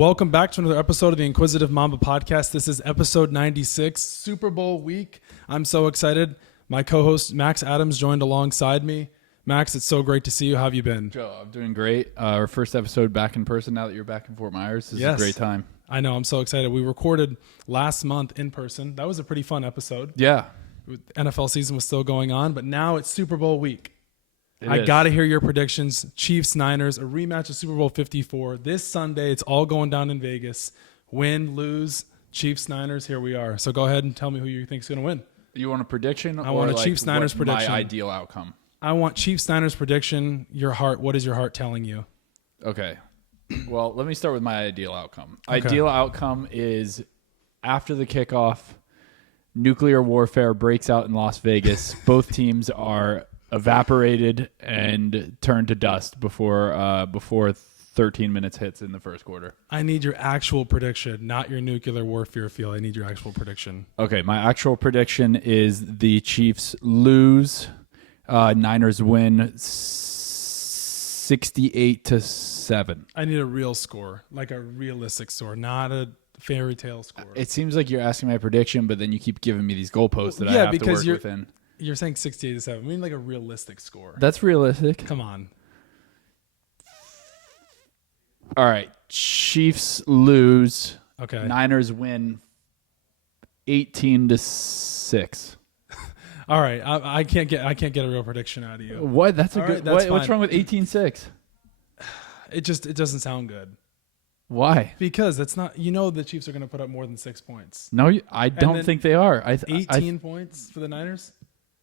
Welcome back to another episode of the Inquisitive Mamba podcast. This is episode 96, Super Bowl week. I'm so excited. My co-host Max Adams joined alongside me. Max, it's so great to see you. How have you been? Joe, I'm doing great. Our first episode back in person now that you're back in Fort Myers. This is a great time. I know. I'm so excited. We recorded last month in person. That was a pretty fun episode. Yeah. NFL season was still going on, but now it's Super Bowl week. I got to hear your predictions. Chiefs, Niners, a rematch of Super Bowl 54. This Sunday, it's all going down in Vegas. Win, lose, Chiefs, Niners, here we are. So go ahead and tell me who you think is going to win. You want a prediction? I want a Chiefs, Niners prediction. My ideal outcome. I want Chiefs, Niners prediction. Your heart, what is your heart telling you? Okay. Well, let me start with my ideal outcome. Okay. Ideal outcome is after the kickoff, nuclear warfare breaks out in Las Vegas. Both teams are evaporated and turned to dust before 13 minutes hits in the first quarter. I need your actual prediction, not your nuclear warfare feel. I need your actual prediction. Okay, my actual prediction is the Chiefs lose, Niners win 68-7. I need a real score, like a realistic score, not a fairy tale score. It seems like you're asking my prediction, but then you keep giving me these goalposts that I have to work within. You're saying 68-7. I mean, like a realistic score. That's realistic. Come on. All right. Chiefs lose. Okay. Niners win 18-6. All right. I can't get a real prediction out of you. What? That's a All good. right, What's wrong with 18-6? It doesn't sound good. Why? Because that's not. You know the Chiefs are going to put up more than 6 points. No, I don't think they are. 18 points for the Niners.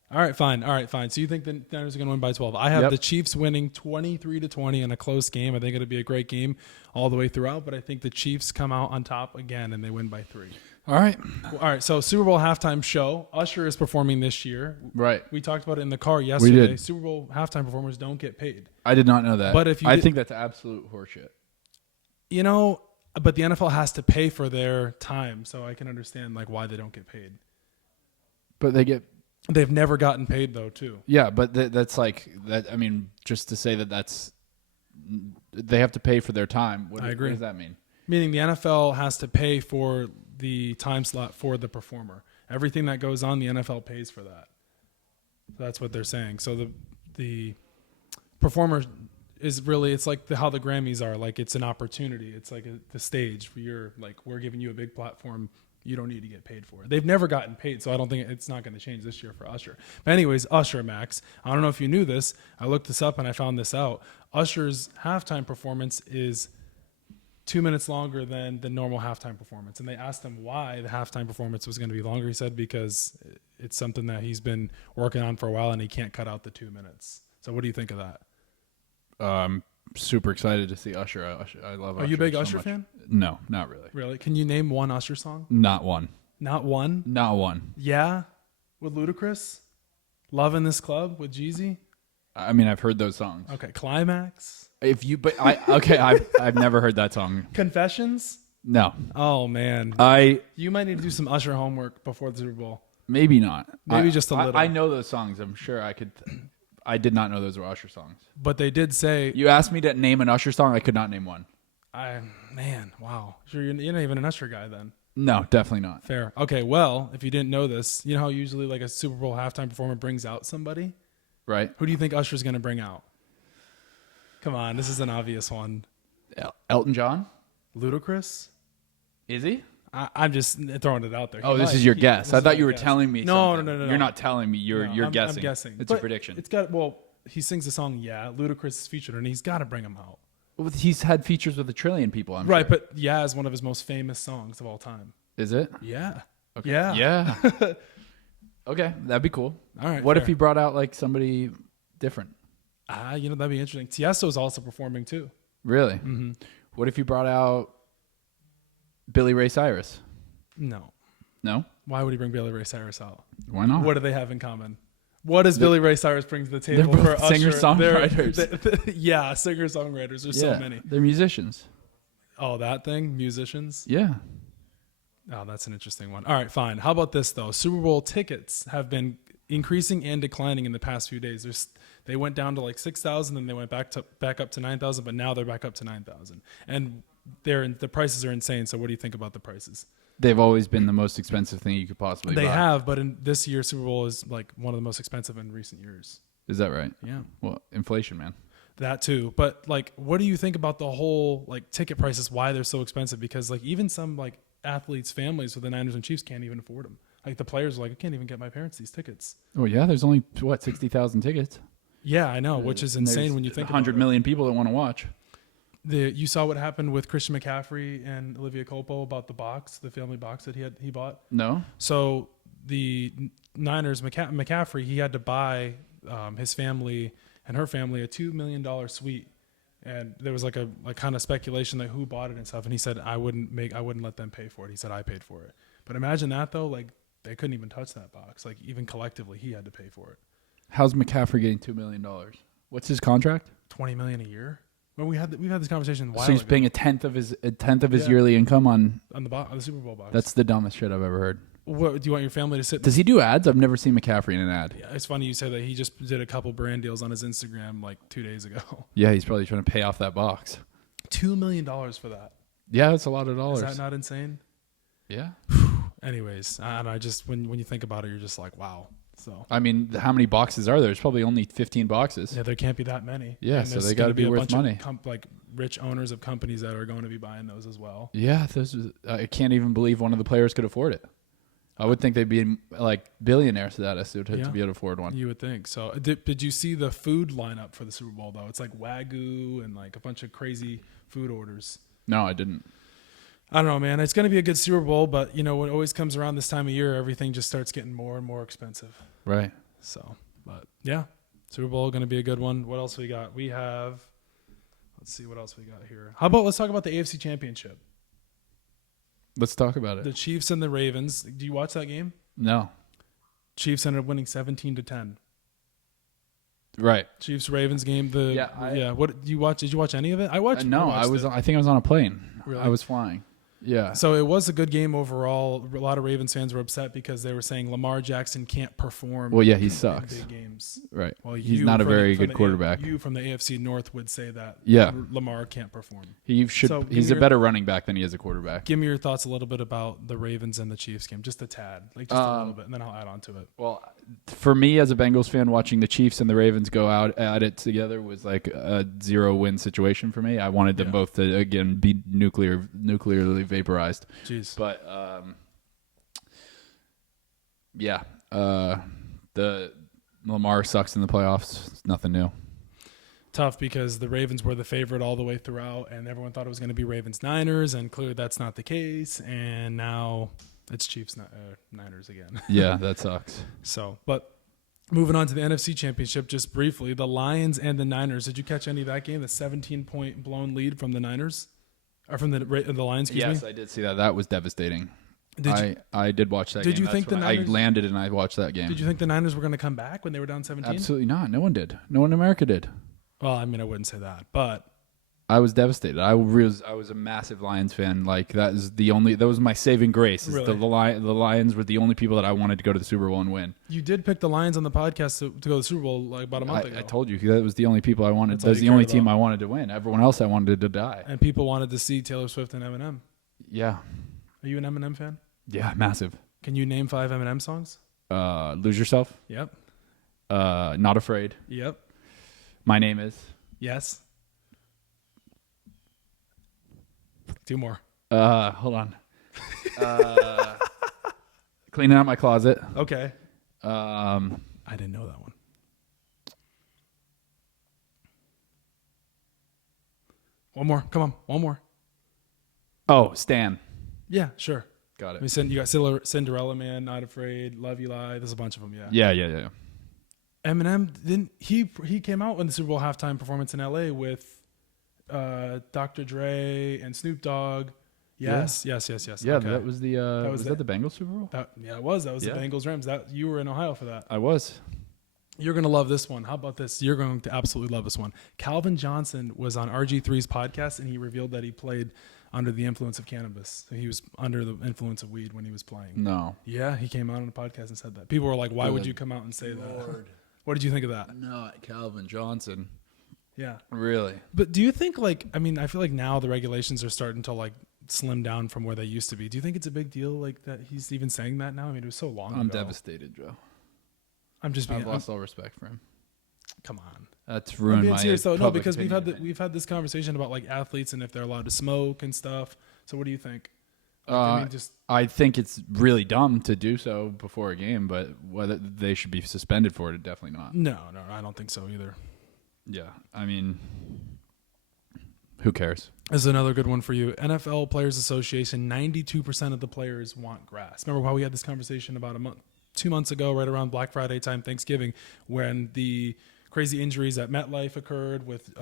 All right, fine. So you think the Niners are going to win by 12? I have the Chiefs winning 23-20 in a close game. I think it'll be a great game all the way throughout, but I think the Chiefs come out on top again and they win by 3. All right. So Super Bowl halftime show. Usher is performing this year. Right. We talked about it in the car yesterday. We did. Super Bowl halftime performers don't get paid. I did not know that. But if I think that's absolute horseshit. You know, but the NFL has to pay for their time, so I can understand like why they don't get paid. But they've never gotten paid though, too. Yeah, but that's like that. I mean, just to say that's they have to pay for their time. I agree. What does that mean? Meaning the NFL has to pay for the time slot for the performer. Everything that goes on, the NFL pays for that. That's what they're saying. So the performer is really, it's like how the Grammys are. Like it's an opportunity. It's like the stage for your, like, we're giving you a big platform. You don't need to get paid for it. They've never gotten paid, so I don't think it's not going to change this year for Usher. But anyways, Usher, Max, I don't know if you knew this. I looked this up and I found this out. Usher's halftime performance is 2 minutes longer than the normal halftime performance. And they asked him why the halftime performance was going to be longer. He said because it's something that he's been working on for a while and he can't cut out the 2 minutes. So what do you think of that? I'm super excited to see Usher. I love Usher. Are you a big so Usher much. fan? No, not really. Really? Can you name one Usher song? Not one. Not one? Not one. Yeah? With Ludacris? Love in This Club with Jeezy? I mean, I've heard those songs. Okay, Climax? I've never heard that song. Confessions? No. Oh, man. You might need to do some Usher homework before the Super Bowl. Maybe not. Maybe just a little. I know those songs. I'm sure I could. I did not know those were Usher songs. But they did say... You asked me to name an Usher song. I could not name one. Man, wow. Sure, you're not even an Usher guy then. No, definitely not. Fair. Okay, well, if you didn't know this, you know how usually like a Super Bowl halftime performer brings out somebody? Right. Who do you think Usher's going to bring out? Come on, this is an obvious one. Elton John? Ludacris? Is he? I'm just throwing it out there. This is your guess. I thought you were telling me something. No. You're not telling me. You're guessing. I'm guessing. It's a prediction. It's got, he sings the song, yeah. Ludacris is featured, and he's got to bring him out. Well, he's had features with 1 trillion people, I'm right, sure. but yeah is one of his most famous songs of all time. Is it? Yeah. Okay. Yeah. Okay, that'd be cool. All right. What if he brought out like somebody different? That'd be interesting. Tiesto's also performing too. Really? Mm-hmm. What if he brought out Billy Ray Cyrus? No. No? Why would he bring Billy Ray Cyrus out? Why not? What do they have in common? What does Billy Ray Cyrus bring to the table they're for both Usher? singer-songwriters. Yeah, singer-songwriters. There's so many. They're musicians. Oh, that thing? Musicians? Yeah. Oh, that's an interesting one. All right, fine. How about this, though? Super Bowl tickets have been increasing and declining in the past few days. They went down to like 6,000, and they went back up to 9,000, but now they're back up to 9,000. And the prices are insane. So what do you think about the prices? They've always been the most expensive thing you could possibly buy. They have, but in this year's Super Bowl is like one of the most expensive in recent years. Is that right? Yeah. Well, inflation, man. That too. But like, what do you think about the whole like ticket prices, why they're so expensive? Because like even some like athletes' families with the Niners and Chiefs can't even afford them. Like the players are like, I can't even get my parents these tickets. Oh yeah, there's only 60,000 tickets. Yeah, I know, which is insane when you think 100 million people that want to watch. You saw what happened with Christian McCaffrey and Olivia Culpo about the family box that he bought. No. So the Niners, McCaffrey, he had to buy his family and her family a $2 million suite, and there was like a kind of speculation that who bought it and stuff. And he said I wouldn't let them pay for it. He said I paid for it. But imagine that though, like they couldn't even touch that box. Like even collectively, he had to pay for it. How's McCaffrey getting $2 million? What's his contract? $20 million a year. Well, we've had this conversation. So he's paying a tenth of his yearly income on the Super Bowl box. That's the dumbest shit I've ever heard. What, do you want your family to sit? Does he do ads? I've never seen McCaffrey in an ad. Yeah, it's funny you say that. He just did a couple brand deals on his Instagram like 2 days ago. Yeah, he's probably trying to pay off that box. $2 million for that. Yeah, that's a lot of dollars. Is that not insane? Yeah. Anyways, and I just when you think about it, you're just like, wow. So I mean, how many boxes are there? There's probably only 15 boxes. Yeah, there can't be that many. Yeah, and so they got to be worth money. Like rich owners of companies that are going to be buying those as well. Yeah, I can't even believe one of the players could afford it. I would think they'd be like billionaires to that to be able to afford one. You would think. So did you see the food lineup for the Super Bowl though? It's like Wagyu and like a bunch of crazy food orders. No, I didn't. I don't know, man. It's going to be a good Super Bowl, but you know, when it always comes around this time of year, everything just starts getting more and more expensive. Right. So, but yeah, Super Bowl going to be a good one. What else we got? We have, let's see what else we got here. How about let's talk about the AFC Championship. Let's talk about it. The Chiefs and the Ravens. Do you watch that game? No. Chiefs ended up winning 17-10. Right. Chiefs Ravens game. What did you watch? Did you watch any of it? I watched. No, I was. I think I was on a plane. Really? I was flying. Yeah. So it was a good game overall. A lot of Ravens fans were upset because they were saying Lamar Jackson can't perform. Well, yeah, he sucks. In big games. Right. Well, he's not a very good quarterback. You from the AFC North would say that. Yeah. Lamar can't perform. He should. So he's a better running back than he is a quarterback. Give me your thoughts a little bit about the Ravens and the Chiefs game, just a tad, like just a little bit, and then I'll add on to it. Well, for me as a Bengals fan, watching the Chiefs and the Ravens go out at it together was like a 0-win situation for me. I wanted them both to again be nuclearly vaporized. Jeez. But the Lamar sucks in the playoffs. It's nothing new. Tough because the Ravens were the favorite all the way throughout, and everyone thought it was going to be Ravens-Niners, and clearly that's not the case. And now it's Chiefs-Niners again. Yeah, that sucks. So, but moving on to the NFC Championship, just briefly, the Lions and the Niners. Did you catch any of that game? The 17-point blown lead from the Niners? Or from the Lions, excuse me? Yes, I did see that. That was devastating. I did watch that game. Did you think the Niners... I landed and I watched that game. Did you think the Niners were going to come back when they were down 17? Absolutely not. No one did. No one in America did. Well, I mean, I wouldn't say that, but... I was devastated. I was a massive Lions fan. Like that was my saving grace. Really? The Lions were the only people that I wanted to go to the Super Bowl and win. You did pick the Lions on the podcast to go to the Super Bowl like about a month ago. I told you that was the only people I wanted. That was the only team I wanted to win. Everyone else I wanted to die. And people wanted to see Taylor Swift and Eminem. Yeah. Are you an Eminem fan? Yeah, massive. Can you name 5 Eminem songs? Lose Yourself. Yep. Not Afraid. Yep. My Name Is. Yes. 2 more. Hold on. Cleaning Out My Closet. Okay. I didn't know that one. One more. Come on. One more. Oh, Stan. Yeah, sure. Got it. You got Cinderella Man, Not Afraid, Love You Lie. There's a bunch of them, yeah. Yeah. Eminem, he came out in the Super Bowl halftime performance in LA with Dr. Dre and Snoop Dogg. Yes. Yeah, okay. that was the was that the Bengals Super Bowl? It was. That was the Bengals Rams. That you were in Ohio for that. I was. You're going to love this one. How about this? You're going to absolutely love this one. Calvin Johnson was on RG3's podcast, and he revealed that he played under the influence of cannabis. So he was under the influence of weed when he was playing. No. Yeah, he came out on the podcast and said that. People were like, why would you come out and say that? What did you think of that? Not Calvin Johnson. Yeah. Really? But do you think like I mean I feel like now the regulations are starting to like slim down from where they used to be. Do you think it's a big deal like that he's even saying that now? I mean it was so long ago. I'm devastated, Joe. I've lost all respect for him. Come on. That's I'm ruined being my serious though. No, public because opinion. we've had this conversation about like athletes and if they're allowed to smoke and stuff. So what do you think? Like, I think it's really dumb to do so before a game, but whether they should be suspended for it, definitely not. no, I don't think so either. Yeah, I mean, who cares? This is another good one for you. NFL Players Association, 92% of the players want grass. Remember how we had this conversation about 2 months ago, right around Black Friday time, Thanksgiving, when the crazy injuries at MetLife occurred with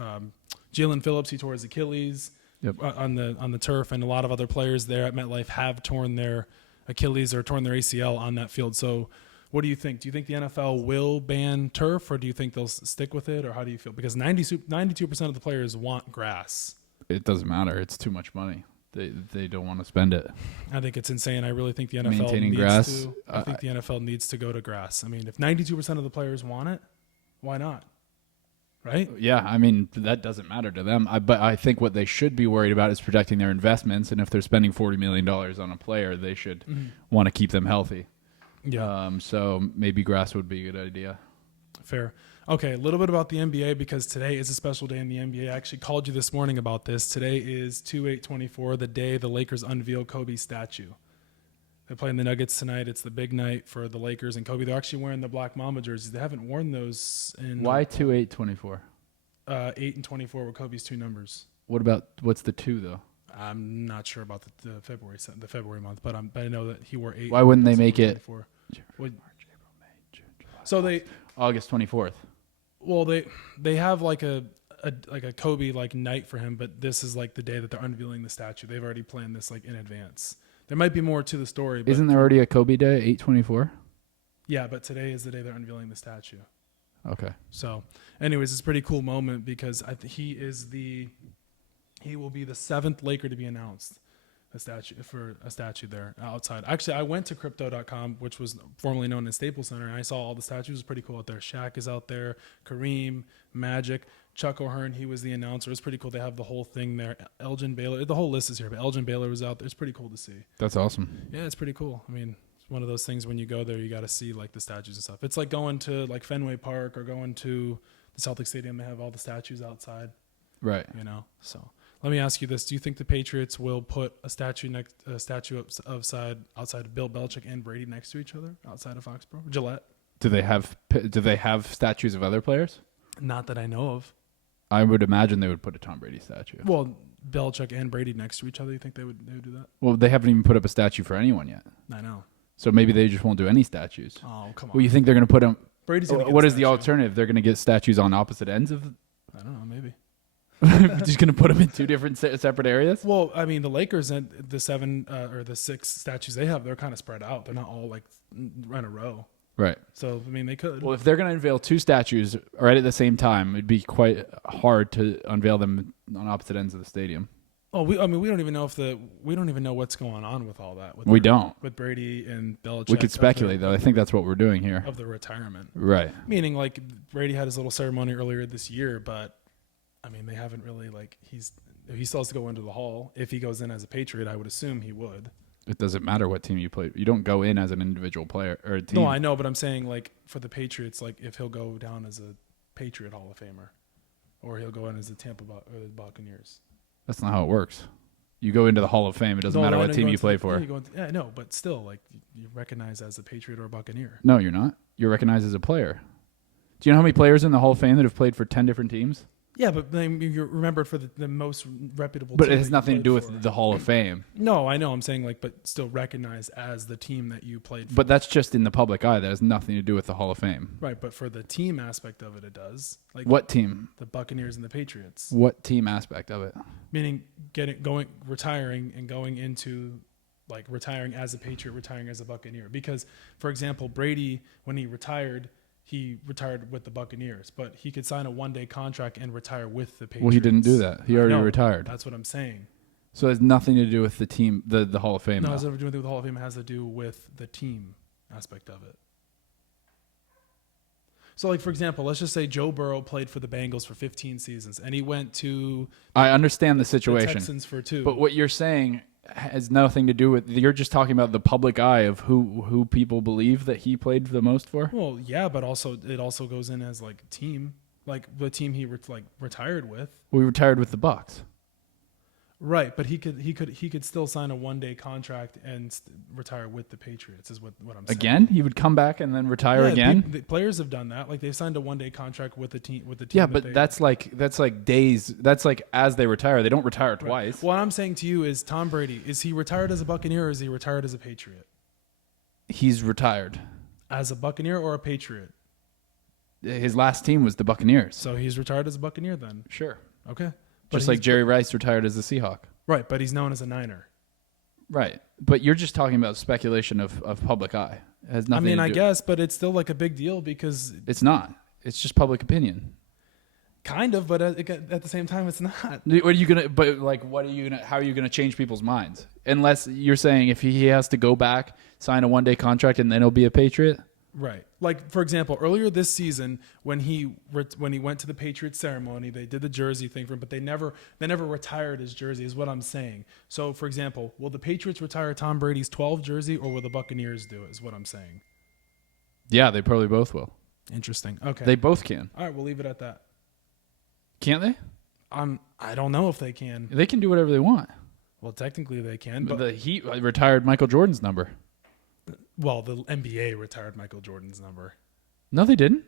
Jalen Phillips, he tore his Achilles on the turf, and a lot of other players there at MetLife have torn their Achilles or torn their ACL on that field. So what do you think? Do you think the NFL will ban turf, or do you think they'll stick with it, or how do you feel? Because 92% of the players want grass. It doesn't matter. It's too much money. They don't want to spend it. I think it's insane. I really think the NFL Maintaining needs grass, to. I think the NFL needs to go to grass. I mean, if 92% of the players want it, why not? Right? Yeah, I mean, that doesn't matter to them. But I think what they should be worried about is protecting their investments. And if they're spending $40 million on a player, they should want to keep them healthy. Yeah. So maybe grass would be a good idea. Fair. Okay, a little bit about the NBA because today is a special day in the NBA. I actually called you this morning about this. Today is 2/8/24, the day the Lakers unveil Kobe's statue. They're playing the Nuggets tonight. It's the big night for the Lakers and Kobe. They're actually wearing the Black Mamba jerseys. They haven't worn those in Why 2/8/24? 8 and 24 were Kobe's two numbers. What's the 2 though? I'm not sure about the February month, but I know that he wore 8. Why wouldn't they make it? So they August 24th. Well, they have like a Kobe like night for him, but this is like the day that they're unveiling the statue. They've already planned this like in advance. There might be more to the story. But Isn't there already a Kobe Day, 8/24? Yeah, but today is the day they're unveiling the statue. Okay. So, anyways, it's a pretty cool moment because he will be the 7th Laker to be announced. A statue there outside. Actually, I went to crypto.com, which was formerly known as Staples Center, and I saw all the statues. It was pretty cool out there. Shaq is out there, Kareem, Magic, Chuck O'Hearn, he was the announcer. It was pretty cool. They have the whole thing there. Elgin Baylor, the whole list is here, but Elgin Baylor was out there. It's pretty cool to see. That's awesome. Yeah, it's pretty cool. I mean, it's one of those things when you go there, you got to see like the statues and stuff. It's like going to like Fenway Park or going to the Celtics Stadium. They have all the statues outside. Right. You know, so. Let me ask you this: do you think the Patriots will put a statue outside of Bill Belichick and Brady next to each other outside of Foxborough? Gillette? Do they have statues of other players? Not that I know of. I would imagine they would put a Tom Brady statue. Well, Belichick and Brady next to each other. You think they would do that? Well, they haven't even put up a statue for anyone yet. I know. So maybe they just won't do any statues. Oh, come on. Well, you think they're going to put them? Brady's gonna get What a is the statue. alternative? They're going to get statues on opposite ends of. I don't know. Maybe. Just going to put them in two different separate areas. Well, I mean, the Lakers and the 7 or the 6 statues they have, they're kind of spread out. They're not all like in a row. Right. So I mean, they could. Well, if they're going to unveil 2 statues right at the same time, it'd be quite hard to unveil them on opposite ends of the stadium. Oh, we don't even know what's going on with all that. We don't. With Brady and Belichick. We could speculate, though. I think that's what we're doing here. Of the retirement. Right. Meaning, like, Brady had his little ceremony earlier this year, but, I mean, they haven't really, like, he still has to go into the Hall. If he goes in as a Patriot, I would assume he would. It doesn't matter what team you play. You don't go in as an individual player or a team. No, I know, but I'm saying, like, for the Patriots, like, if he'll go down as a Patriot Hall of Famer, or he'll go in as the Buccaneers. That's not how it works. You go into the Hall of Fame. It doesn't matter what team you play for. Yeah, no, but still, like, you're recognized as a Patriot or a Buccaneer. No, you're not. You're recognized as a player. Do you know how many players in the Hall of Fame that have played for 10 different teams? Yeah, but then you're remembered for the most reputable But team. it has nothing to do with the Hall of Fame. No, I know. I'm saying, like, but still recognized as the team that you played for. But that's just in the public eye. That has nothing to do with the Hall of Fame. Right, but for the team aspect of it does. Like what team? The Buccaneers and the Patriots. What team aspect of it? Meaning retiring and going into, like, retiring as a Patriot, retiring as a Buccaneer. Because, for example, Brady, when he retired with the Buccaneers, but he could sign a one-day contract and retire with the Patriots. Well, he didn't do that. He already retired. That's what I'm saying. So it has nothing to do with the team, the Hall of Fame. No, it has nothing to do with the Hall of Fame. It has to do with the team aspect of it. So, like, for example, let's just say Joe Burrow played for the Bengals for 15 seasons, and he went to I understand the the situation. Texans for 2. But what you're saying has nothing to do with. You're just talking about the public eye of who people believe that he played the most for. Well, yeah, but also it also goes in as like team, like the team he retired with. We retired with the Bucks. Right, but he could still sign a 1-day contract and retire with the Patriots. Is what I'm saying. Again, he would come back and then retire again. The players have done that. Like they've signed a 1-day contract with the team. Yeah, but that's like days. That's like as they retire. They don't retire twice. Right. What I'm saying to you is Tom Brady. Is he retired as a Buccaneer or is he retired as a Patriot? He's retired. As a Buccaneer or a Patriot? His last team was the Buccaneers. So he's retired as a Buccaneer then. Sure. Okay. Just like Jerry Rice retired as a Seahawk. Right, but he's known as a Niner. Right. But you're just talking about speculation of public eye. It has nothing to do. I guess, but it's still like a big deal because It's not. It's just public opinion. kind of, but at the same time, it's not. What are you gonna? But like, what are you gonna? How are you gonna change people's minds? Unless you're saying if he has to go back, sign a 1-day contract, and then he'll be a Patriot. Right. Like, for example, earlier this season, when he went to the Patriots ceremony, they did the jersey thing for him, but they never retired his jersey, is what I'm saying. So, for example, will the Patriots retire Tom Brady's 12 jersey, or will the Buccaneers do it, is what I'm saying. Yeah, they probably both will. Interesting. Okay. They both can. All right, we'll leave it at that. Can't they? I don't know if they can. They can do whatever they want. Well, technically they can, But but the Heat retired Michael Jordan's number. well, the NBA retired Michael Jordan's number. No, they didn't.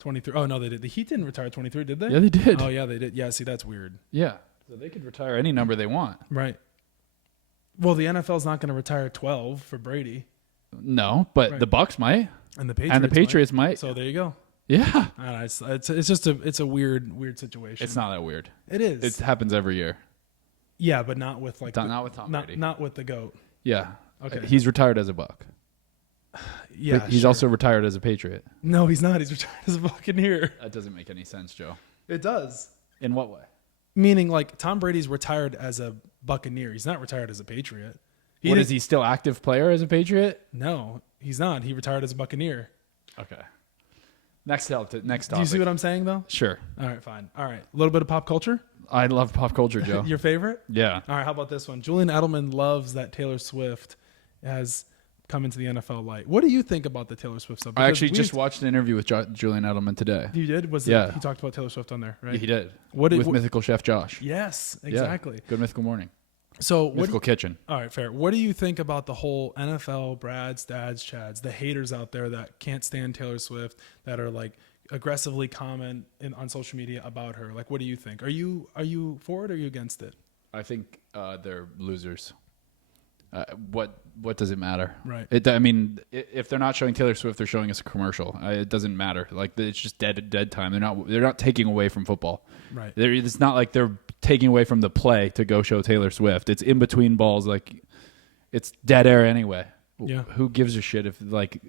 23. Oh, no, they did. The Heat didn't retire 23, did they? Yeah, they did. Oh, yeah, they did. Yeah, see, that's weird. Yeah. So they could retire any number they want. Right. Well, the NFL's not going to retire 12 for Brady. No, but Right. the Bucks might. And the Patriots, And the Patriots might. So there you go. Yeah. I don't know, it's just a weird situation. It's not that weird. It is. It happens every year. Yeah, but not with like Not with Tom Brady. Not with the GOAT. Yeah. Okay. He's retired as a Buck. Yeah. But he's sure. also retired as a Patriot. No, he's not. He's retired as a Buccaneer. That doesn't make any sense, Joe. It does. In what way? Meaning, like Tom Brady's retired as a Buccaneer. He's not retired as a Patriot. Is he still active player as a Patriot? No, he's not. He retired as a Buccaneer. Okay. Next topic. Do you see what I'm saying, though? Sure. All right, fine. All right, a little bit of pop culture. I love pop culture, Joe. Your favorite? Yeah. All right, how about this one? Julian Edelman loves that Taylor Swift has come into the NFL light. What do you think about the Taylor Swift stuff? I Because actually just watched an interview with Julian Edelman today. You did? Yeah. He talked about Taylor Swift on there, right? He did. What did- with Mythical Chef Josh. Yes, Yeah. exactly. Good Mythical Morning. So Mythical Kitchen. all right, fair. What do you think about the whole NFL, Brads, Dads, Chads, the haters out there that can't stand Taylor Swift, that are like aggressively comment on social media about her? Like, what do you think? Are you for it or are you against it? I think they're losers. What does it matter? Right. If they're not showing Taylor Swift, they're showing us a commercial. It doesn't matter. Like it's just dead time. They're not taking away from football. Right. It's not like they're taking away from the play to go show Taylor Swift. It's in between balls. Like it's dead air anyway. Yeah. Who gives a shit if like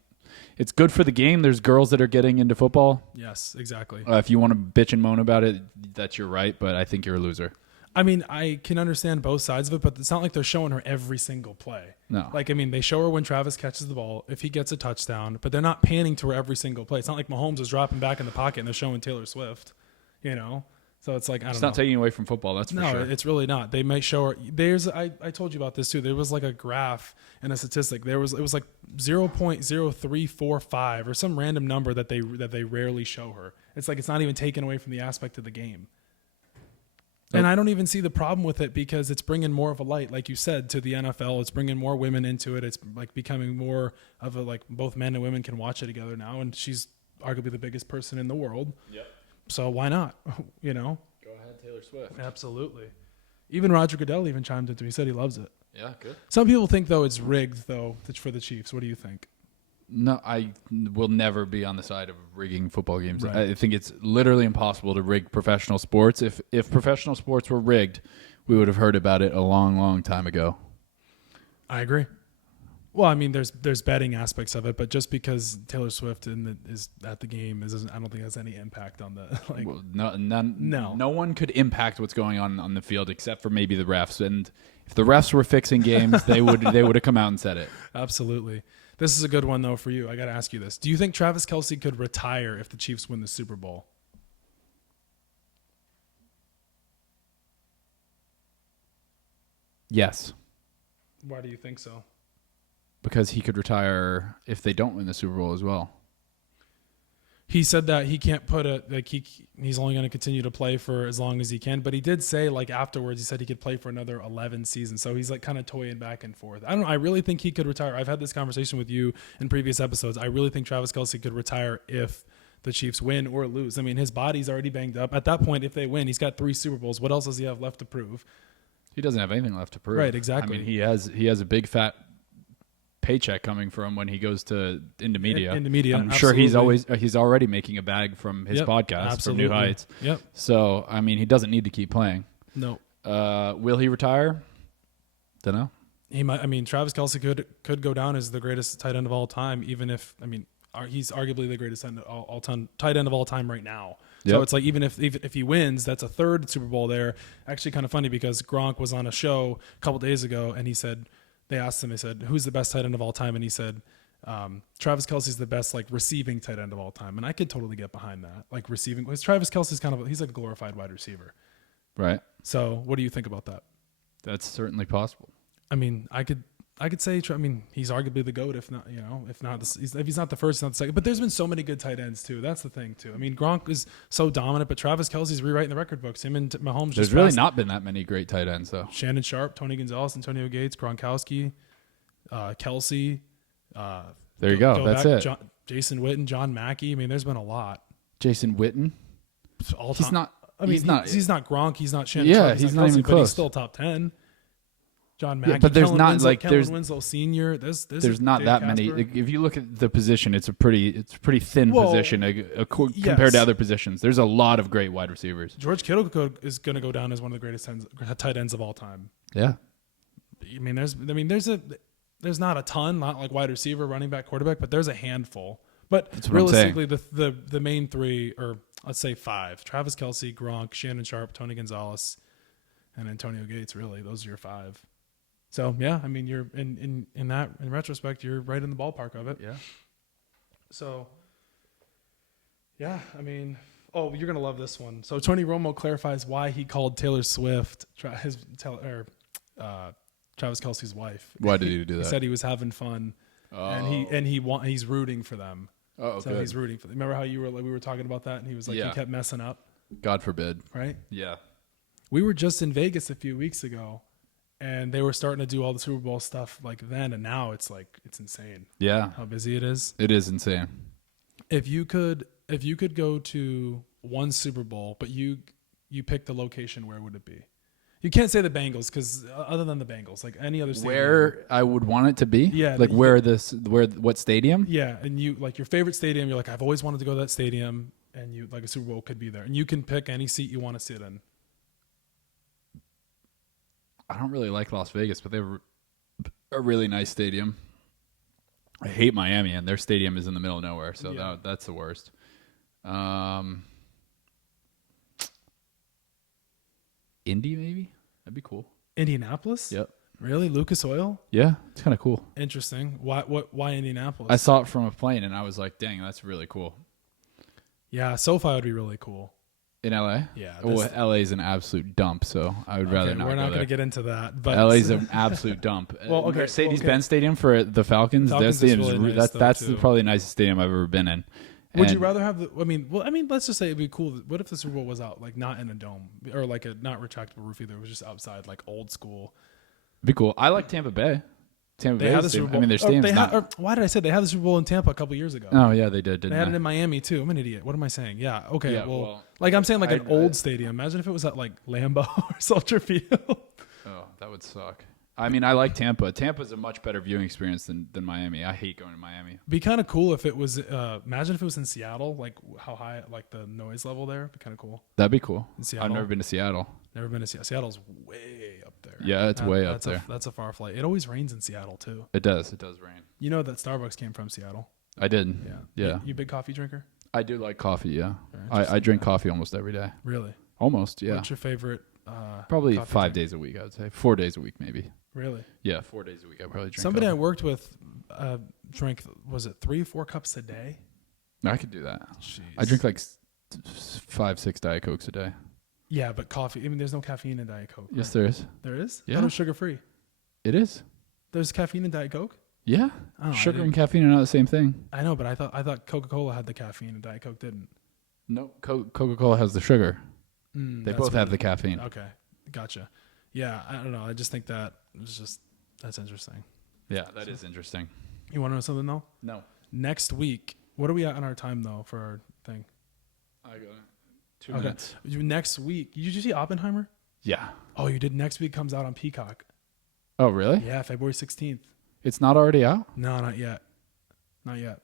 it's good for the game? There's girls that are getting into football. Yes, exactly. If you want to bitch and moan about it, that's your right. But I think you're a loser. I mean, I can understand both sides of it, but it's not like they're showing her every single play. No. Like, I mean, they show her when Travis catches the ball, if he gets a touchdown, but they're not panning to her every single play. It's not like Mahomes is dropping back in the pocket and they're showing Taylor Swift, you know? So it's like, I don't know. It's not taking away from football, that's for No, sure. it's really not. They might show her. I told you about this too. There was like a graph and a statistic. It was like 0.0345 or some random number that they rarely show her. It's like it's not even taken away from the aspect of the game. And I don't even see the problem with it because it's bringing more of a light, like you said, to the NFL. It's bringing more women into it. It's like becoming more of a, like both men and women can watch it together now. And she's arguably the biggest person in the world. Yep. So why not? You know? Go ahead, Taylor Swift. Absolutely. Even Roger Goodell even chimed into it. He said he loves it. Yeah, good. Some people think, though, it's rigged, though, for the Chiefs. What do you think? No, I will never be on the side of rigging football games. Right. I think it's literally impossible to rig professional sports. If professional sports were rigged, we would have heard about it a long, long time ago. I agree. Well, I mean, there's betting aspects of it, but just because Taylor Swift is at the game, I don't think has any impact on the like. Well, no one could impact what's going on the field except for maybe the refs. And if the refs were fixing games, they would have come out and said it. Absolutely. This is a good one, though, for you. I got to ask you this. Do you think Travis Kelce could retire if the Chiefs win the Super Bowl? Yes. Why do you think so? Because he could retire if they don't win the Super Bowl as well. He said that he can't put a like he's only going to continue to play for as long as he can, but he did say like afterwards he said he could play for another 11 seasons. So he's like kind of toying back and forth. I don't know. I really think he could retire. I've had this conversation with you in previous episodes. I really think Travis Kelce could retire if the Chiefs win or lose. I mean, his body's already banged up. At that point, if they win, he's got 3 Super Bowls. What else does he have left to prove? He doesn't have anything left to prove. Right, exactly. I mean, he has a big fat paycheck coming from when he goes into media. Into media, I'm sure he's already making a bag from his podcast absolutely. from New Heights. Yep. So I mean, he doesn't need to keep playing. No. Will he retire? Don't know. He might. I mean, Travis Kelce could go down as the greatest tight end of all time, even if he's arguably the greatest tight end of all time right now. Yep. So it's like even if he wins, that's a 3rd Super Bowl there. Actually, kind of funny because Gronk was on a show a couple days ago, and he said they asked him, they said, "Who's the best tight end of all time?" And he said, "Travis Kelce's the best like receiving tight end of all time." And I could totally get behind that, like receiving. Because Travis Kelce's he's like a glorified wide receiver. Right. So what do you think about that? That's certainly possible. I mean, I could say, I mean, he's arguably the GOAT, if not, if he's not the first, not the second. But there's been so many good tight ends too. That's the thing too. I mean, Gronk is so dominant, but Travis Kelce's rewriting the record books. Him and Mahomes. There's really not been that many great tight ends though. Shannon Sharp, Tony Gonzalez, Antonio Gates, Gronkowski, Kelce. There you go. That's it. Jason Witten, John Mackey. I mean, there's been a lot. Jason Witten. All he's time. not. I mean, he's not Gronk. He's not Shannon. Yeah, Sharp, he's not not Kelce, even but close. he's still top 10. John Mackey, but there's Kellen not Winslow, like Kellen Winslow Senior. There's not Dave that Casper. many. Like, if you look at the position, it's a pretty thin position compared to other positions. There's a lot of great wide receivers. George Kittle is going to go down as one of the greatest tight ends of all time. Yeah. I mean, there's not a ton, not like wide receiver, running back, quarterback, but there's a handful. But realistically, the main 3, or let's say 5: Travis Kelce, Gronk, Shannon Sharp, Tony Gonzalez, and Antonio Gates. Really, those are your 5. So yeah, I mean, you're in retrospect, you're right in the ballpark of it. Yeah. So yeah, I mean, you're gonna love this one. So Tony Romo clarifies why he called Taylor Swift Travis Kelce's wife. Why did he do that? He said he was having fun, and he's rooting for them. Oh, so good. He's rooting for them. Remember how we were talking about that, and he was like, he kept messing up. God forbid. Right? Yeah. We were just in Vegas a few weeks ago, and they were starting to do all the Super Bowl stuff like then, and now it's insane. Yeah. How busy it is. It is insane. If you could go to one Super Bowl, but you pick the location, where would it be? You can't say the Bengals because other than the Bengals, like any other stadium. Where I would want it to be? Yeah. Like what stadium? Yeah, and you like your favorite stadium. You're like, I've always wanted to go to that stadium, and you like a Super Bowl could be there, and you can pick any seat you want to sit in. I don't really like Las Vegas, but they have a really nice stadium. I hate Miami, and their stadium is in the middle of nowhere, so that's the worst. Indy, maybe? That'd be cool. Indianapolis? Yep. Really? Lucas Oil? Yeah, it's kind of cool. Interesting. Why Indianapolis? I saw it from a plane, and I was like, dang, that's really cool. Yeah, SoFi would be really cool. In LA? Yeah. Well, LA is an absolute dump, so I would rather not. We're not going to get into that. But LA is an absolute dump. Mercedes-Benz Stadium for the Falcons. That stadium really nice, that's probably the nicest stadium I've ever been in. Would you rather have let's just say it'd be cool. What if the Super Bowl was out, like not in a dome or like a not retractable roof either? It was just outside, like old school. It'd be cool. I like Tampa Bay. Tampa Bay. Had the Super Bowl. I mean, their stadium's why did I say they had the Super Bowl in Tampa a couple years ago? Oh yeah, they did. They had it in Miami too. I'm an idiot. What am I saying? Yeah. Okay. Yeah, well, like I'm saying, like an old stadium. Imagine if it was at like Lambeau or Soldier Field. Oh, that would suck. I mean, I like Tampa. Tampa's a much better viewing experience than Miami. I hate going to Miami. Be kind of cool if it was. Imagine if it was in Seattle. Like how high, like the noise level there. Be kind of cool. That'd be cool. In Seattle. I've never been to Seattle. Never been to Seattle. Seattle's way up there. Yeah, it's way up there. That's a far flight. It always rains in Seattle too. It does. It does rain. You know that Starbucks came from Seattle. I did. Yeah. You big coffee drinker? I do like coffee. Yeah. I drink coffee almost every day. Really? Almost. Yeah. What's your favorite? Probably coffee 5 drink? days a week. I would say 4 days a week maybe. Really? Yeah, 4 days a week. I probably drink. Somebody I coffee. worked with drank, was it 3-4 cups a day? I could do that. Jeez. I drink like 5-6 Diet Cokes a day. Yeah, but coffee. I mean, there's no caffeine in Diet Coke. Yes, Right? there is. There is? Yeah. That was sugar free. It is. There's caffeine in Diet Coke? Yeah. Oh, Sugar and caffeine are not the same thing. I know, but I thought Coca-Cola had the caffeine and Diet Coke didn't. No, Coca-Cola has the sugar. They That's both have the weird. caffeine. Okay, gotcha. Yeah, I don't know. I just think that's interesting. Yeah, that is interesting. You want to know something though? No. Next week, what are we at on our time though for our thing? I got 2 minutes. Next week, did you see Oppenheimer? Yeah. Oh, you did. Next week comes out on Peacock. Oh, really? Yeah, February 16th. It's not already out? No, not yet. Not yet.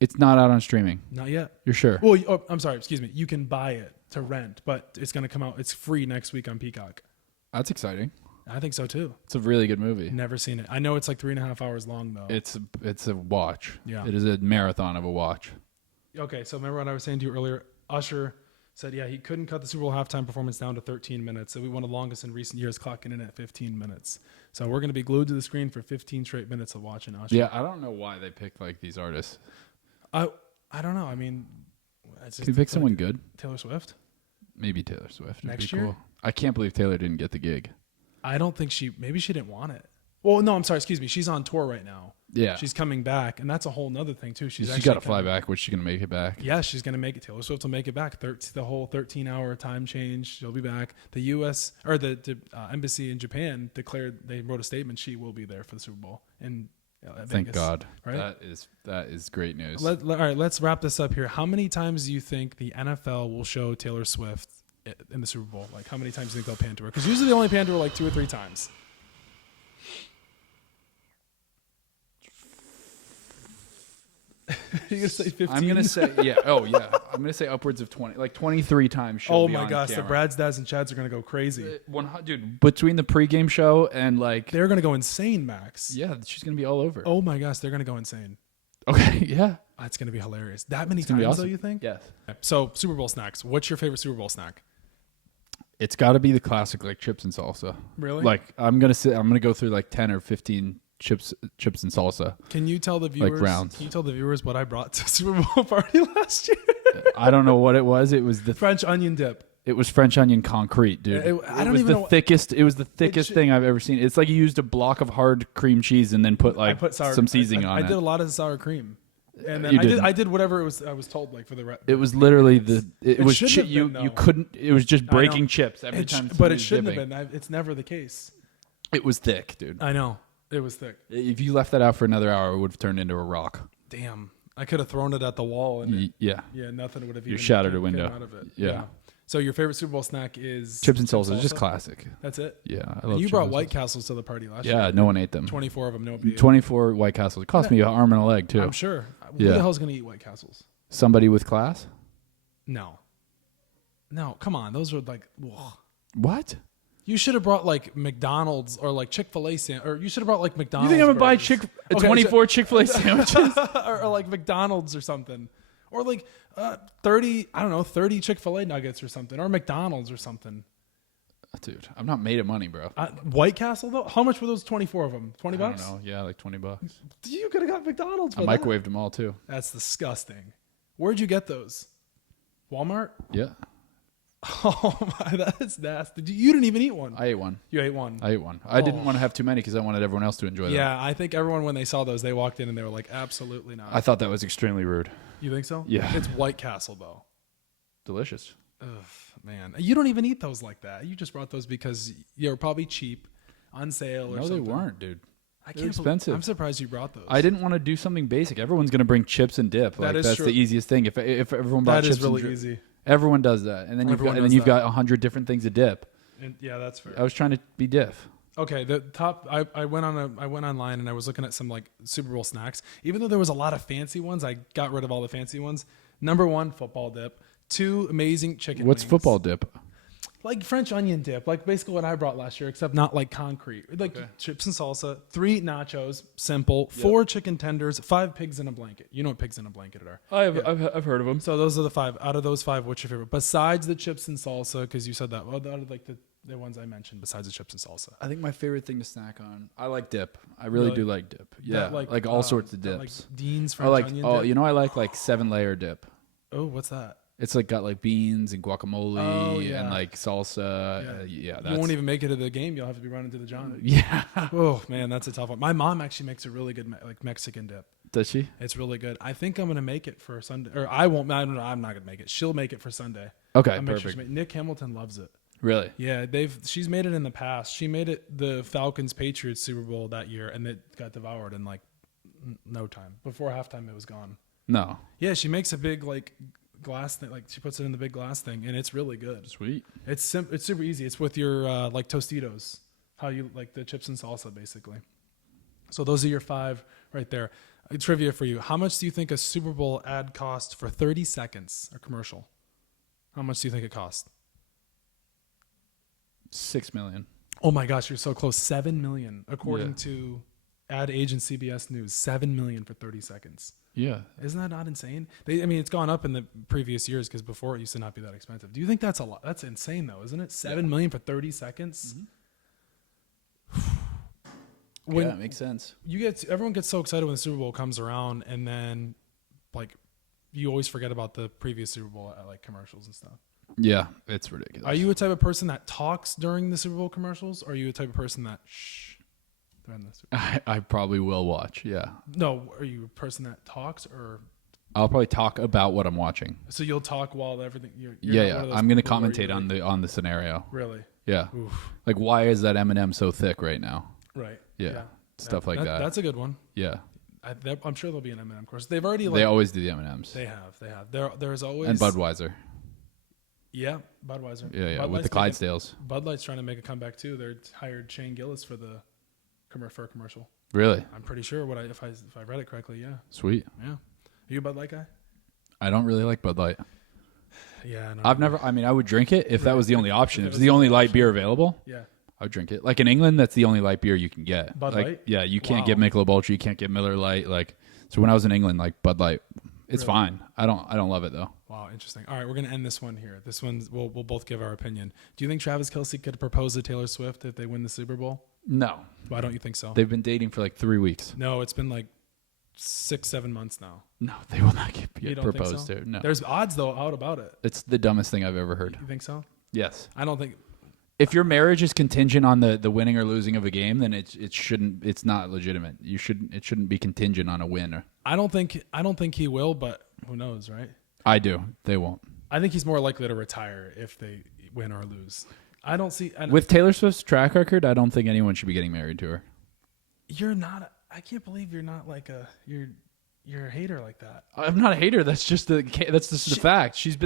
It's not out on streaming. Not yet. You're sure? Well, I'm sorry. Excuse me. You can buy it to rent, but it's going to come out. It's free next week on Peacock. That's exciting. I think so too. It's a really good movie. Never seen it. I know it's like 3.5 hours long though. It's a watch. Yeah. It is a marathon of a watch. Okay, so remember what I was saying to you earlier? Usher said, yeah, he couldn't cut the Super Bowl halftime performance down to 13 minutes. So we won the longest in recent years, clocking in at 15 minutes. So we're going to be glued to the screen for 15 straight minutes of watching Usher. Yeah, I don't know why they pick like these artists. I don't know. I mean, it's just Can you pick someone good? Taylor Swift? Maybe Taylor Swift. Next Would be year? cool. I can't believe Taylor didn't get the gig. I don't think maybe she didn't want it. Well, no, I'm sorry. Excuse me. She's on tour right now. Yeah. She's coming back, and that's a whole nother thing too. She's got to fly back. Which she gonna make it back? Yeah, she's going to make it. Taylor Swift will make it back. The whole 13-hour time change. She'll be back. The U.S. or the embassy in Japan declared, they wrote a statement, she will be there for the Super Bowl in Thank Vegas, God. Right? That is great news. All right, let's wrap this up here. How many times do you think the NFL will show Taylor Swift in the Super Bowl? Like, how many times do you think they'll pan to her? Because usually they only pan to her like 2 or 3 times. You're gonna say 15? I'm gonna say yeah. Oh yeah. I'm gonna say upwards of 20, like 23 times. Oh my gosh, the Brads, Dads, and Chads are gonna go crazy. Dude, between the pregame show and like They're gonna go insane, Max. yeah, she's gonna be all over. Oh my gosh, they're gonna go insane. Okay, yeah. That's gonna be hilarious. That many gonna be times, awesome. though, you think? Yes. So Super Bowl snacks. What's your favorite Super Bowl snack? It's got to be the classic like chips and salsa. Really? Like I'm gonna go through like 10 or 15 chips and salsa. Can you tell the viewers? rounds. Can you tell the viewers what I brought to Super Bowl party last year? I don't know what it was. It was the French onion dip. It was French onion concrete, dude. I don't was even the know. thickest. It was the thickest thing I've ever seen. It's like you used a block of hard cream cheese and then put like some seasoning on it. I did a lot of sour cream, and then You didn't. I did whatever it was. I was told like for the. It was literally It was shouldn't have you. been, though. You couldn't. It was just breaking chips every time. But it somebody's shouldn't dipping. have been. It's never the case. It was thick, dude. I know it was thick. If you left that out for another hour, it would have turned into a rock. Damn, I could have thrown it at the wall and Yeah. nothing would have. You even shattered a came window. out of it. Yeah. So your favorite Super Bowl snack is Chips and salsa, just classic. That's it. Yeah, I love. And you chips brought and White salsa. Castles to the party last year. Yeah, no one ate them. 24 of them. Nobody. 24 White Castles. It cost me an arm and a leg too. I'm sure. Who Yeah. the hell's gonna eat White Castles? Somebody with class? No. Come on. Those are like. Ugh. What? You should have brought like McDonald's or like Chick-fil-A or you should have brought like You McDonald's. think I'm gonna buy burgers. 24 Chick-fil-A sandwiches? or like McDonald's or something, or like 30. I don't know, 30 Chick-fil-A nuggets or something, or McDonald's or something. Dude, I'm not made of money, bro. White Castle though. How much were those 24 of them? $20? I don't know. Yeah, like $20. You could have got McDonald's. I For that. microwaved them all too. That's disgusting. Where'd you get those? Walmart? Yeah, Oh my, that's nasty. You didn't even eat one. I ate one. You ate one. I didn't want to have too many because I wanted everyone else to enjoy them. Yeah, I think everyone when they saw those, they walked in and they were like, absolutely not. I thought that was extremely rude. You think so? Yeah. It's White Castle though. Delicious. Ugh, man, you don't even eat those like that. You just brought those because they were probably cheap, on sale or No, something. they weren't, dude. I They're can't expensive. I'm surprised you brought those. I didn't want to do something basic. Everyone's gonna bring chips and dip. Like, is that's true. the easiest thing. If everyone brought That chips is really and easy. everyone does that, and then you've got 100 different things to dip. And yeah, that's fair. I was trying to be diff. Okay, the top. I went online and I was looking at some like Super Bowl snacks. Even though there was a lot of fancy ones, I got rid of all the fancy ones. Number 1, football dip. 2, amazing chicken. What's wings. football dip? Like French onion dip, like basically what I brought last year, except not like concrete. Like chips and salsa. 3 nachos, simple. 4 chicken tenders. 5 pigs in a blanket. You know what pigs in a blanket are? I've heard of them. So those are the 5. Out of those 5, what's your favorite? Besides the chips and salsa, because you said that. Well, out of like the the ones I mentioned besides the chips and salsa. I think my favorite thing to snack on. I like dip. I really do like dip. Yeah, That, like all sorts of that, dips. like Dean's I French like. onion Oh, dip. you know, I like 7-layer dip. Oh, what's that? It's like got like beans and guacamole yeah. and like salsa. Yeah, That's, you won't even make it to the game. You'll have to be running to the John. Yeah. Oh man, that's a tough one. My mom actually makes a really good like Mexican dip. Does she? It's really good. I think I'm gonna make it for Sunday, or I won't. I don't know. I'm not gonna make it. She'll make it for Sunday. Okay, I'll make perfect. sure Nick Hamilton loves it. Really? Yeah, she's made it in the past. She made it the Falcons Patriots Super Bowl that year, and it got devoured in like no time. Before halftime, it was gone. No. Yeah, she makes a big like glass thing. Like she puts it in the big glass thing, and it's really good. Sweet. It's super easy. It's with your like Tostitos, how you like the chips and salsa, basically. So those are your 5 right there. Trivia for you: how much do you think a Super Bowl ad cost for 30 seconds? A commercial. How much do you think it cost? $6 million. Oh my gosh, you're so close. $7 million, according to ad agent CBS News. $7 million for 30 seconds. Yeah. Isn't that not insane? I mean, it's gone up in the previous years because before it used to not be that expensive. Do you think that's a lot? That's insane, though, isn't it? $7 million for 30 seconds. Yeah, it makes sense. Everyone gets so excited when the Super Bowl comes around, and then like you always forget about the previous Super Bowl like commercials and stuff. Yeah, it's ridiculous. Are you a type of person that talks during the Super Bowl commercials, or are you a type of person that shh during the Super Bowl? I probably will watch. Yeah. No, are you a person that talks, or I'll probably talk about what I'm watching. so you'll talk while everything? You're Yeah, not yeah. one of those I'm gonna people where commentate you're on the scenario. really. Yeah. Oof. Like, why is that M&M so thick right now? Right. Yeah. Stuff like that. That's a good one. Yeah. I'm sure there'll be an M&M course. They've already They always do the M&Ms. They have. There's always And Budweiser. Yeah, Budweiser. Yeah, yeah. Bud With the Light's Clydesdales. Bud Light's trying to make a comeback too. They're hired Shane Gillis for the commercial. Really? I'm pretty sure if I read it correctly. Yeah. Sweet. Yeah. Are you a Bud Light guy? I don't really like Bud Light. Yeah. No, I've never. I mean, I would drink it if that was the only option. If If it it's was the the only only light option. beer available, Yeah. I would drink it. Like in England, that's the only light beer you can get. Bud like, Light? Yeah, you can't Wow. get Michelob Ultra. You can't get Miller Lite. Like, so when I was in England, like Bud Light, it's Really? fine. I don't love it though. Wow, interesting. All right, we're gonna end this one here. This one we'll both give our opinion. Do you think Travis Kelce could propose to Taylor Swift if they win the Super Bowl? No, Why don't you think so? they've been dating for like 3 weeks. No, it's been like 6-7 months now. No, they will not You get don't think proposed so? to. No, There's odds though out about it. it's the dumbest thing I've ever heard. You think so? Yes. I don't think. If your marriage is contingent on the winning or losing of a game, then it's not legitimate. It shouldn't be contingent on a win. I don't think he will, but who knows, right? I do. They won't. I think he's more likely to retire if they win or lose. I don't see. With Taylor Swift's track record, I don't think anyone should be getting married to her. You're not. I can't believe you're not like you're a hater like that. I'm not a hater. That's just the fact. She's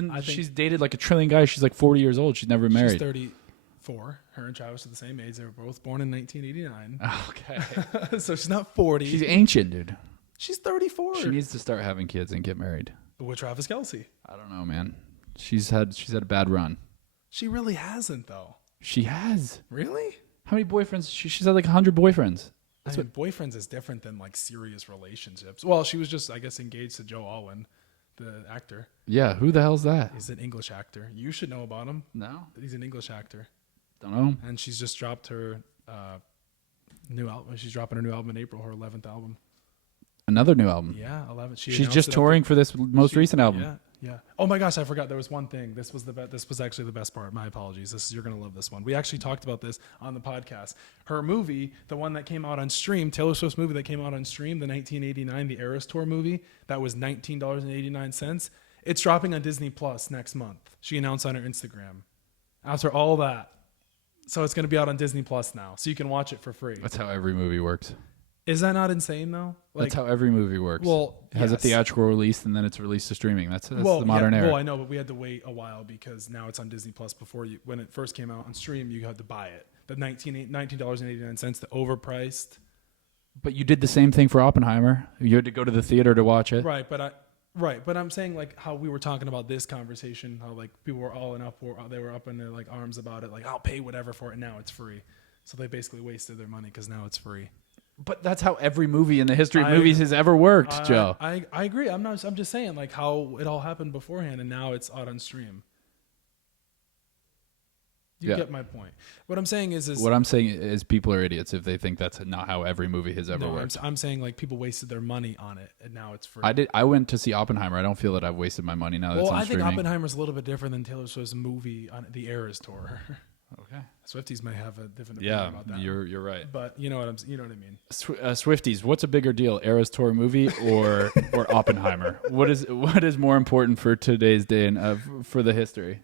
dated like a trillion guys. She's like 40 years old. She's never married. She's 34. Her and Travis are the same age. They were both born in 1989. Okay. So she's not 40. She's ancient, dude. She's 34. She needs to start having kids and get married. With Travis Kelce. I don't know, man. She's had a bad run. She really hasn't though. She has. Really? How many boyfriends? She's had like 100 boyfriends. I mean, boyfriends is different than like serious relationships. Well, she was just, I guess, engaged to Joe Alwyn, the actor. Yeah, who the hell's that? He's an English actor. You should know about him. No, He's an English actor. don't know. And she's just dropped her new album. She's dropping her new album in April, her 11th album. Another new album. Yeah, 11. She's announced just it touring for this most recent album. Yeah, yeah. Oh my gosh, I forgot. There was one thing. This was actually the best part. My apologies. You're gonna love this one. We actually talked about this on the podcast. Her movie, the one that came out on stream, Taylor Swift's movie that came out on stream, the 1989, the Eras Tour movie, that was $19.89. It's dropping on Disney Plus next month. She announced on her Instagram. After all that, so it's gonna be out on Disney Plus now, so you can watch it for free. That's how every movie works. Is that not insane though? That's how every movie works. Well, it has a yes. theatrical release and then it's released to streaming. That's the modern era. Well, I know, but we had to wait a while because now it's on Disney Plus. When it first came out on stream, you had to buy it. The $19.89, the overpriced. But you did the same thing for Oppenheimer. You had to go to the theater to watch it. Right, but I'm saying like how we were talking about this conversation, how like people were they were up in their like arms about it, like I'll pay whatever for it. And now it's free, so they basically wasted their money because now it's free. But that's how every movie in the history of movies has ever worked, Joe. I agree. I'm just saying like how it all happened beforehand, and now it's out on stream. You get my point. What I'm saying is what I'm saying is people are idiots if they think that's not how every movie has ever worked. I'm saying like people wasted their money on it and now it's free. I went to see Oppenheimer. I don't feel that I've wasted my money now. That's on think streaming. Oppenheimer's a little bit different than Taylor Swift's movie on the Eras tour. Okay. Swifties may have a different opinion about that. You're right. But you know what I mean. Swifties, what's a bigger deal, Eras tour movie or Oppenheimer? What is more important for today's day and for the history,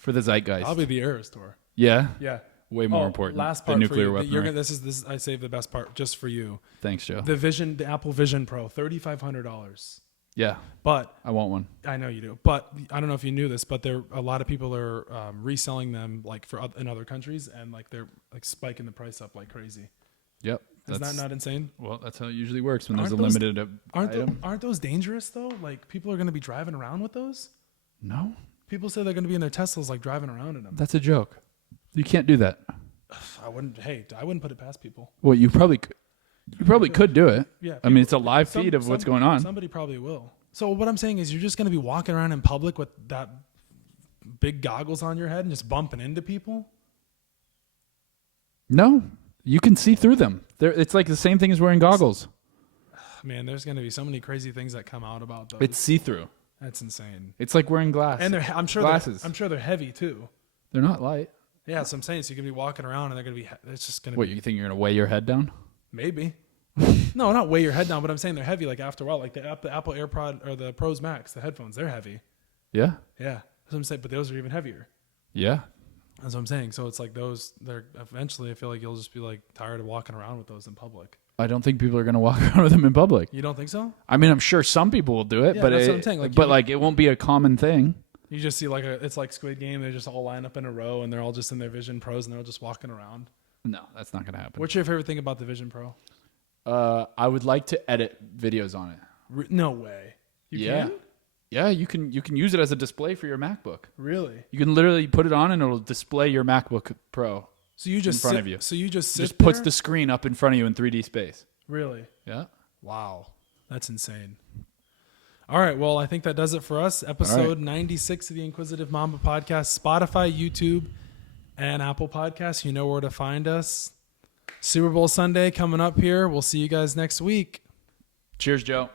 for the zeitgeist? I'll be the Eras tour. Yeah. Yeah. Way more important. Last part the nuclear for you. weaponry. This is I saved the best part just for you. Thanks, Joe. The Apple Vision Pro, $3,500. Yeah. But I want one. I know you do. But I don't know if you knew this, but a lot of people are reselling them like in other countries, and like they're like spiking the price up like crazy. Yep. Is that not insane? Well, that's how it usually works when there's a limited item. Aren't those dangerous though? Like people are going to be driving around with those? No. People say they're going to be in their Teslas like driving around in them. That's a joke. You can't do that. I wouldn't put it past people. Well, you probably could do it. Yeah. I mean, it's a live feed of what's going on. Somebody probably will. So what I'm saying is you're just going to be walking around in public with that big goggles on your head and just bumping into people? No. You can see through them. It's like the same thing as wearing goggles. Man, there's going to be so many crazy things that come out about those. It's see-through. That's insane. It's like wearing glass. And I'm sure they're heavy too. They're not light. Yeah, so I'm saying, so you can be walking around and they're going to be, it's just going to What, you think you're going to weigh your head down? Maybe. No, not weigh your head down, but I'm saying they're heavy. Like after a while, like the Apple AirPod or the Pros Max, the headphones, they're heavy. Yeah. Yeah. That's what I'm saying, but those are even heavier. Yeah. That's what I'm saying. So it's like they're eventually, I feel like you'll just be like tired of walking around with those in public. I don't think people are going to walk around with them in public. You don't think so? I mean, I'm sure some people will do it, Yeah, but that's what I'm saying. Like, it won't be a common thing. You just see it's like Squid Game. They just all line up in a row and they're all just in their Vision Pros and they're all just walking around. No, that's not going to happen. What's your favorite thing about the Vision Pro? I would like to edit videos on it. No way. You can? Yeah, you can use it as a display for your MacBook. Really? You can literally put it on and it'll display your MacBook Pro. So you just in front of you. So you just sit just puts there? the screen up in front of you in 3D space. Really? Yeah. Wow. That's insane. All right. Well, I think that does it for us. Episode 96 of the Inquisitive Mamba podcast, Spotify, YouTube, and Apple Podcasts. You know where to find us. Super Bowl Sunday coming up here. We'll see you guys next week. Cheers, Joe.